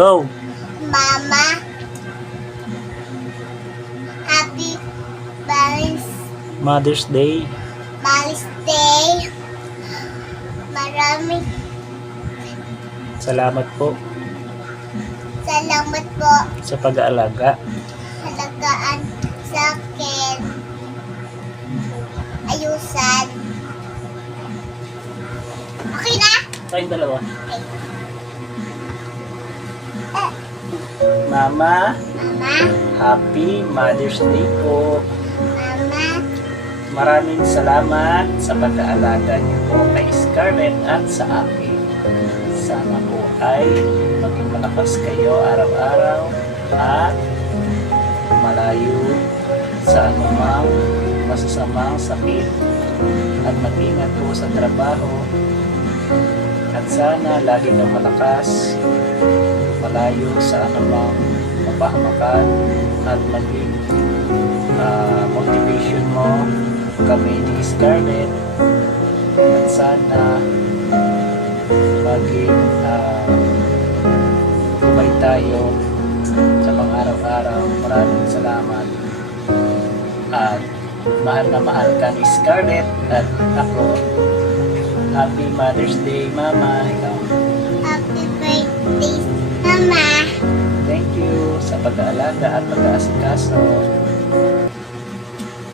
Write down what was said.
Go! Mama, happy Mother's Day. Mother's Day. Maraming Salamat po salamat po sa pag-aalaga. sa lagaan sa akin. Ayusan. Okay na? Tayong dalawa. Eh, Mama, Mama, Happy Mother's Day po. Mama, Maraming salamat sa pag-aalaga niyo po kay Scarlett at sa akin. Sana po ay maging malakas kayo araw-araw at malayo sa anumang masasamang sakit at mag-ingat po sa trabaho at sana lagi kang malakas, malayo sa anumang mapahamakan at maging motivation mo kami ni Scarlett at sana maging gumay tayo sa mga araw-araw. Maraming salamat at mahal na mahal ka ni Scarlett at ako. Happy Mother's Day, Mama. Ikaw. happy birthday, Mama. Thank you sa pag-aalaga at pag-aasikaso.